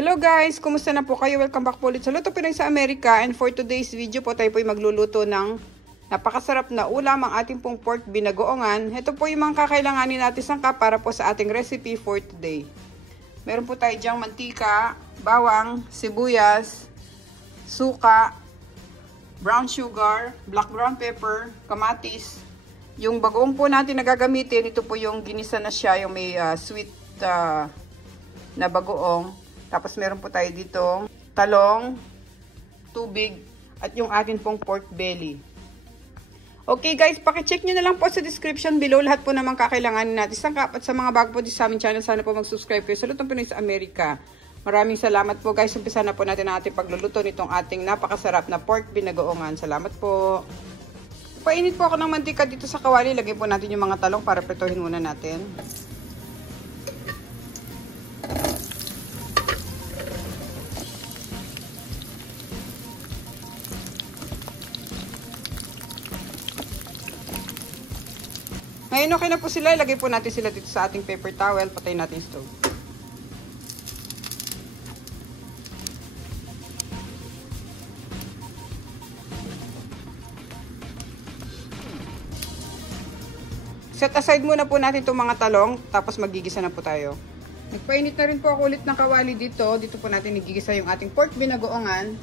Hello guys! Kumusta na po kayo? Welcome back po ulit sa Luto Pinoy sa Amerika. And for today's video po, tayo po ay magluluto ng napakasarap na ulam, ang ating pong pork binagoongan. Ito po yung mga kakailanganin natin sangkap para po sa ating recipe for today. Meron po tayo dyang mantika, bawang, sibuyas, suka, brown sugar, black ground pepper, kamatis. Yung bagoong po natin na gagamitin, ito po yung ginisa na siya, yung may sweet na bagoong. Tapos meron po tayo dito talong, tubig, at yung atin pong pork belly. Okay guys, pakicheck nyo na lang po sa description below lahat po namang kakailanganin natin sangkap. At sa mga bago po dito sa aming channel, sana po mag-subscribe kayo sa Lutong Pinoy sa Amerika. Maraming salamat po guys. Umpisa na po natin ang ating pagluluto nitong ating napakasarap na pork binagoongan. Salamat po. Painit po ako ng mantika dito sa kawali. Lagay po natin yung mga talong para prituhin muna natin. Ngayon okay na po sila, ilagay po natin sila dito sa ating paper towel, patayin natin yung stove. Set aside muna po natin itong mga talong, tapos magigisa na po tayo. Nagpainit na rin po ako ulit ng kawali dito, dito po natin nagigisa yung ating pork binagoongan.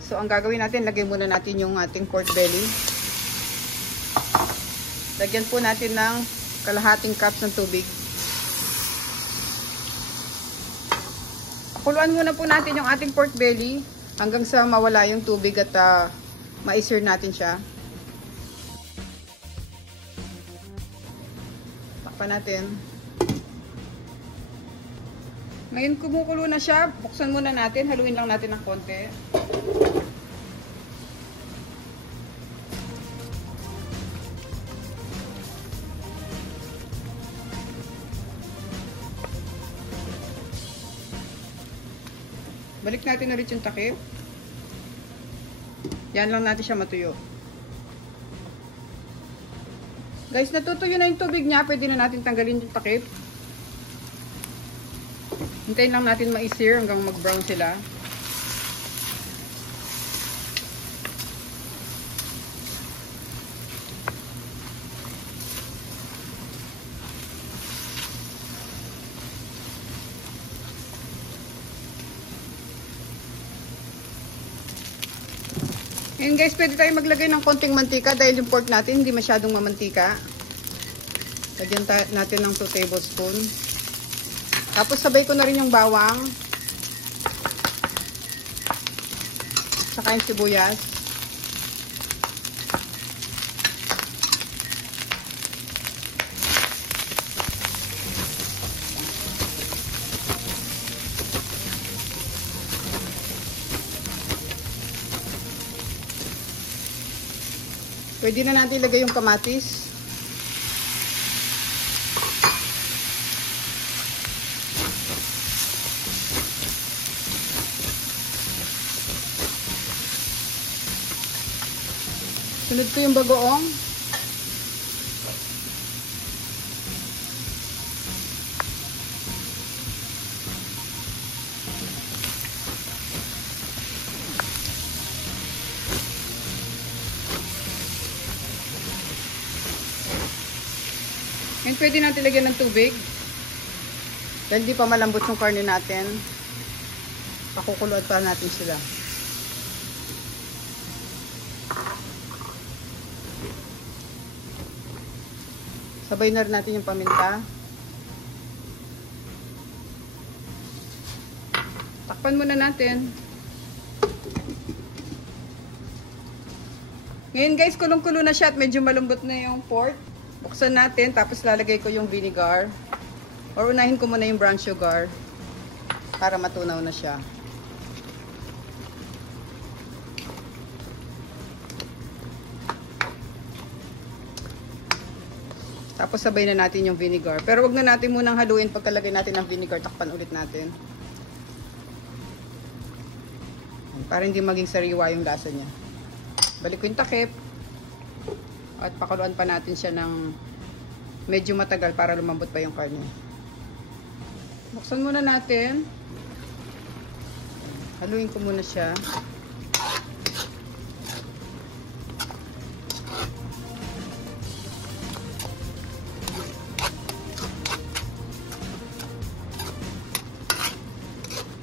So ang gagawin natin, lagay muna natin yung ating pork belly. Lagyan po natin ng kalahating cups ng tubig. Kuluan muna po natin yung ating pork belly hanggang sa mawala yung tubig at ma-sear natin siya. Takpan natin. Ngayon kumukulo na siya, buksan muna natin, haluin lang natin ng konti. Balik natin ulit yung takip. Yan lang natin siya matuyo. Guys, natutuyo na yung tubig niya. Pwede na natin tanggalin yung takip. Hintayin lang natin ma-sear hanggang mag-brown sila. Ngayon guys, pwede tayo maglagay ng konting mantika dahil yung pork natin hindi masyadong mamantika. Lagyan natin ng 2 tablespoons. Tapos sabay ko na rin yung bawang. Saka yung sibuyas. Pwede na natin ilagay yung kamatis. Sunod ko yung bagoong. Ngayon pwede natin lagyan ng tubig. Dahil di pa malambot yung karne natin. Pakukuluan pa natin sila. Sabay na rin natin yung paminta. Takpan muna natin. Ngayon guys, kulong-kulo na siya at medyo malambot na yung pork. Buksan natin, tapos lalagay ko yung vinegar. Or unahin ko muna yung brown sugar para matunaw na siya. Tapos sabay na natin yung vinegar. Pero wag na natin munang haluin pagkalagay natin ng vinegar. Takpan ulit natin. Para hindi maging sariwa yung lasa niya. Balik ko yung takip. At pakuluan pa natin siya ng medyo matagal para lumambot pa yung karne. Buksan muna natin. Haluin ko muna siya.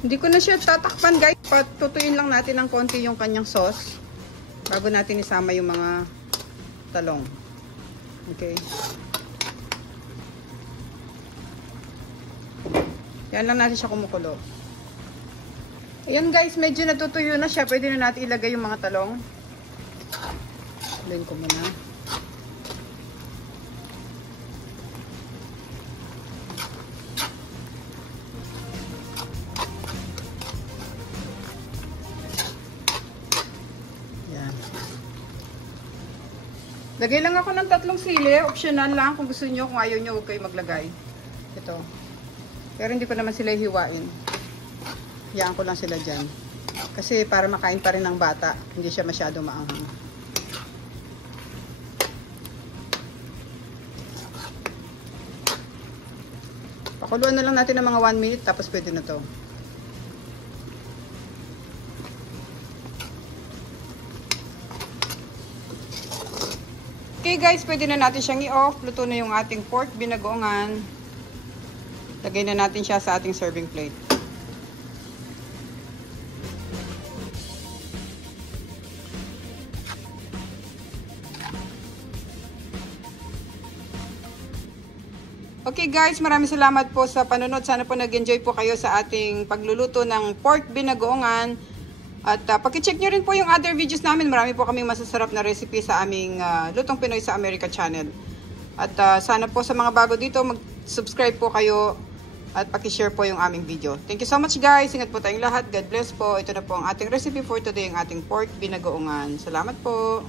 Hindi ko na siya tatakpan guys. Patutuyin lang natin ng konti yung kanyang sauce bago natin isama yung mga talong. Okay. Yan lang natin siya kumukulo. Ayan guys, medyo natutuyo na siya. Pwede na natin ilagay yung mga talong. Haluin ko muna. Lagay lang ako ng 3 sili. Optional lang. Kung gusto nyo, kung ayaw nyo, huwag kayo maglagay. Ito. Pero hindi ko naman sila hiwain. Hiyaan ko lang sila dyan. Kasi para makain pa rin ng bata. Hindi siya masyado maanghang. Pakuluan na lang natin ng mga 1 minute. Tapos pwede na to. Okay guys, pwede na natin siyang i-off. Luto na yung ating pork binagoongan. Lagay na natin siya sa ating serving plate. Okay guys, maraming salamat po sa panonood. Sana po nag-enjoy po kayo sa ating pagluluto ng pork binagoongan. At paki-check nyo rin po yung other videos namin. Marami po kaming masasarap na recipe sa aming Lutong Pinoy sa America channel. At sana po sa mga bago dito, mag-subscribe po kayo at paki-share po yung aming video. Thank you so much guys. Ingat po tayong lahat. God bless po. Ito na po ang ating recipe for today, ang ating pork binagoongan. Salamat po.